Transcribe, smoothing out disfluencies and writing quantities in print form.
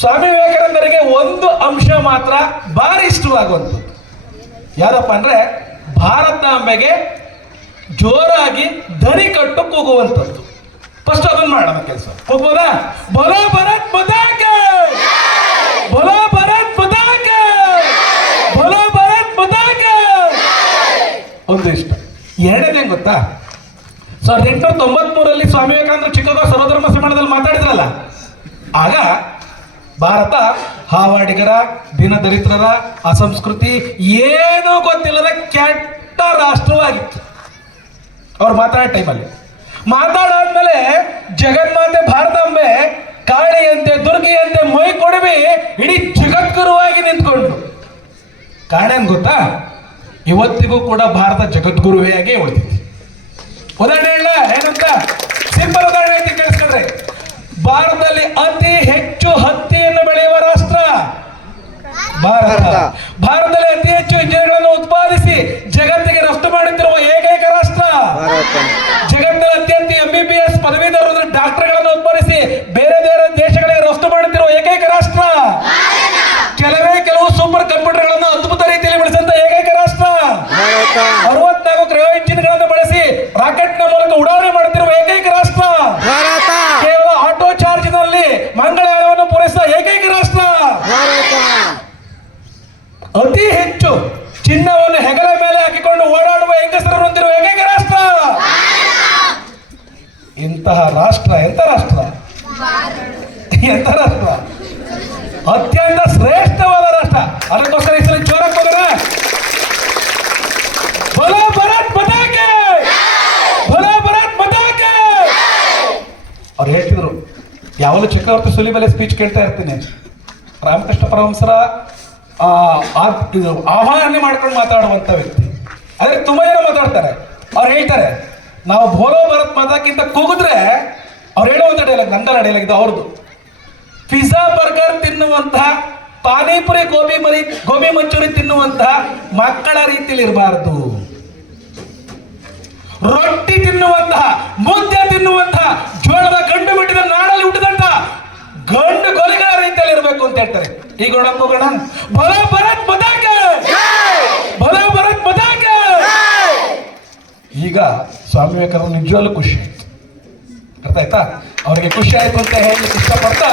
ಸ್ವಾಮಿ ವಿವೇಕಾನಂದರಿಗೆ ಒಂದು ಅಂಶ ಮಾತ್ರ ಭಾರಿ ಇಷ್ಟವಾಗುವಂಥದ್ದು. ಯಾರಪ್ಪ ಅಂದ್ರೆ ಭಾರತಾಂಬೆಗೆ ಜೋರಾಗಿ ದನಿ ಕಟ್ಟು ಕೂಗುವಂಥದ್ದು. ಫಸ್ಟ್ ಅದನ್ನ ಮಾಡೋಣ ಕೆಲಸ. ಹೋಗ್ಬೋದಾ? ಬೋಲೋ ಭಾರತ್ ಮಾತಾ ಕಿ, ಬೋಲೋ ಭಾರತ್ ಮಾತಾ ಕಿ, ಬೋಲೋ ಭಾರತ್ ಮಾತಾ ಕಿ. ಒಂದು ಇಷ್ಟ. ಎರಡನೇ ಗೊತ್ತಾ, 1893 ಸ್ವಾಮಿ ವಿವೇಕಾನಂದರು ಚಿಕಾಗೋ ಸರ್ವಧರ್ಮ ಸಮ್ಮೇಳನದಲ್ಲಿ ಮಾತಾಡಿದ್ರಲ್ಲ, ಆಗ ಭಾರತ ಹಾವಾಡಿಗರ, ದೀನದರಿದ್ರರ, ಅಸಂಸ್ಕೃತಿ ಏನೂ ಗೊತ್ತಿಲ್ಲದ ಕೆಟ್ಟ ರಾಷ್ಟ್ರವಾಗಿತ್ತು. ಅವ್ರು ಮಾತಾಡೋ ಟೈಮಲ್ಲಿ ಮಾತಾಡಾದ್ಮೇಲೆ ಜಗನ್ಮಾತೆ ಭಾರತಾಂಬೆ ಕಾಳಿಯಂತೆ ದುರ್ಗಿಯಂತೆ ಮೈ ಕೊಡವಿ ಇಡೀ ಜಗದ್ಗುರುವಾಗಿ ನಿಂತ್ಕೊಂಡ್ರು. ಕಾರಣ ಏನ್ ಗೊತ್ತಾ? ಇವತ್ತಿಗೂ ಕೂಡ ಭಾರತ ಜಗದ್ಗುರುವೇ ಆಗಿ ಉಳಿದಿದೆ. ಉದಾಹರಣೆ ಹೇಳ ಏನಂತ, ಸಿಂಪಲ್ ಉದಾಹರಣೆ ಐತಿ ಕೇಳಿಸ್ಕೊಂಡ್ರೆ, ಭಾರತದಲ್ಲಿ ಅತಿ ಹೆಚ್ಚು ಹತ್ತಿಯನ್ನು ಬೆಳೆಯುವ ರಾಷ್ಟ್ರ ಭಾರತ. ಭಾರತದಲ್ಲಿ ಅತಿ ಹೆಚ್ಚು ಇಂಜಿನಿಯರ್ಗಳನ್ನು ಉತ್ಪಾದಿಸಿ ಜಗತ್ತಿಗೆ ರಫ್ತು ಮಾಡುತ್ತಿರುವ ಏಕೈಕ ರಾಷ್ಟ್ರ. ಜಗತ್ತಿನ ಅತ್ಯಂತ MBBS ಪದವೀಧರ ಡಾಕ್ಟರ್ಗಳನ್ನು ಉತ್ಪಾದಿಸಿ ಬೇರೆ ಬೇರೆ ದೇಶಗಳಿಗೆ ರಫ್ತು ಮಾಡುತ್ತಿರುವ ಏಕೈಕ ರಾಷ್ಟ್ರ. ಕೆಲವು ಸೂಪರ್ ಕಂಪ್ಯೂಟರ್ಗಳನ್ನು ಅದ್ಭುತ ರೀತಿಯಲ್ಲಿ ಬಳಸಿದಂತ ಏಕೈಕ ರಾಷ್ಟ್ರ. 64 ಕ್ರಯೋ ಇಂಜಿನ್ಗಳನ್ನು ಬಳಸಿ ರಾಕೆಟ್ ನ ಮೂಲಕ ಉಡಾವಣೆ ಮಾಡುತ್ತಿರುವ ಏಕೈಕ ರಾಷ್ಟ್ರ. ಕೇವಲ ಆಟೋ ಚಾರ್ಜ್ ನಲ್ಲಿ ಮಂಗಳಯಾನವನ್ನು ಪೂರೈಸಿದ ಏಕೈಕ ರಾಷ್ಟ್ರ. ಅತಿ ಹೆಚ್ಚು ಚಿನ್ನವನ್ನು ಹೆಗಲ ಮೇಲೆ ಹಾಕಿಕೊಂಡು ಓಡಾಡುವ ಹೆಂಗಸರನ್ನು ಹೊಂದಿರುವ ಏಕೈಕ ರಾಷ್ಟ್ರ. ಇಂತಹ ರಾಷ್ಟ್ರ ಎಂತ ರಾಷ್ಟ್ರ? ಎಂತ ರಾಷ್ಟ್ರ? ಅತ್ಯಂತ ಶ್ರೇಷ್ಠವಾದ ರಾಷ್ಟ್ರ. ಅದಕ್ಕೋಸ್ಕರ ಈ ಸಲ ಜೋರಾಗಿ ಹೋಗೋಣ. ಬೋಲೋ ಭಾರತ್ ಮಾತಾ ಕಿ, ಬೋಲೋ ಭಾರತ್ ಮಾತಾ ಕಿ. ಅವ್ರು ಹೇಳ್ತಿದ್ರು, ಯಾವಾಗಲೂ ಚಕ್ರವರ್ತಿ ಸುಲಿಬೆಲೆ ಸ್ಪೀಚ್ ಕೇಳ್ತಾ ಇರ್ತೀನಿ. ರಾಮಕೃಷ್ಣ ಪರಮಹಂಸರ ಆಹ್ವಾನ ಮಾಡ್ಕೊಂಡು ಮಾತಾಡುವಂತ ವ್ಯಕ್ತಿ. ಆದ್ರೆ ತುಂಬಾ ಜನ ಮಾತಾಡ್ತಾರೆ. ಅವ್ರು ಹೇಳ್ತಾರೆ, ನಾವು ಬೋಲೋ ಭಾರತ್ ಮಾತಾಕ್ಕಿಂತ ಕೂಗಿದ್ರೆ, ಅವ್ರು ಹೇಳುವಂತ ಡೈಲಾಗ್, ನಂದಲ್ಲ ಡೈಲಾಗ್ ಇದು ಅವ್ರದ್ದು, ಪಿಜ್ಜಾ ಬರ್ಗರ್ ತಿನ್ನುವಂತಹ, ಪಾನಿಪುರಿ ಗೋಬಿ ಮಂಚೂರಿ ತಿನ್ನುವಂತಹ ಮಕ್ಕಳ ರೀತಿಯಲ್ಲಿ ಇರಬಾರದು. ರೊಟ್ಟಿ ತಿನ್ನುವಂತಹ, ಮುದ್ದೆ ತಿನ್ನುವಂತಹ, ಜೋಳದ ಗಂಡು ಬಿಟ್ಟಿದ ನಾಡಲ್ಲಿ ಹುಟ್ಟಿದಂತ ಗಂಡು ಗೊಲಿಗಳ ರೀತಿಯಲ್ಲಿ ಇರಬೇಕು ಅಂತ ಹೇಳ್ತಾರೆ. ಈಗ ನೋಡಕ್ ಹೋಗೋಣ. ಬೋಲೋ ಭಾರತ್ ಮಾತಾ ಕಿ, ಬೋಲೋ ಭಾರತ್ ಮಾತಾ ಕಿ. ಈಗ ಸ್ವಾಮಿ ವಿವೇಕಾನಂದ ನಿಜವಾಗ್ಲೂ ಖುಷಿ ಆಯ್ತು. ಅರ್ಥ ಆಯ್ತಾ? ಅವರಿಗೆ ಖುಷಿ ಆಯ್ತು ಅಂತ ಹೇಳಿ ಇಷ್ಟಪಡ್ತಾ